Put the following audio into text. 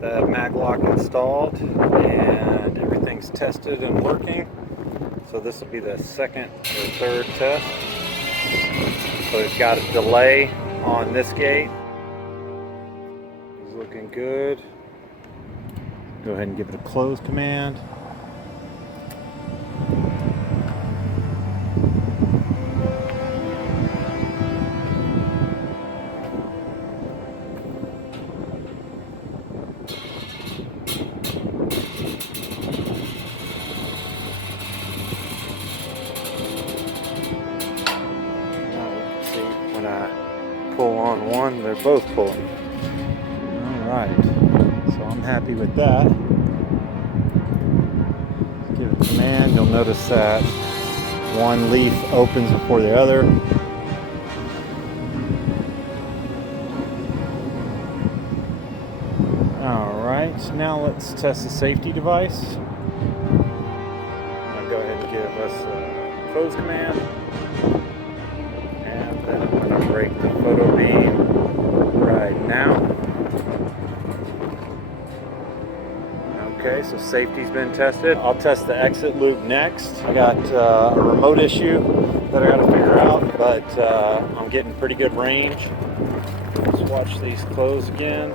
Got the mag lock installed and everything's tested and working. So this will be the second or third test. So it's got a delay on this gate. It's looking good. Go ahead and give it a close command. When I pull on one, they're both pulling. Alright, so I'm happy with that. Give it a command, you'll notice that one leaf opens before the other. Alright, now let's test the safety device. I'll go ahead and give us a close command. Then I'm going to break the photo beam right now. Okay, so safety's been tested. I'll test the exit loop next. I got a remote issue that I got to figure out, but I'm getting pretty good range. Let's watch these close again.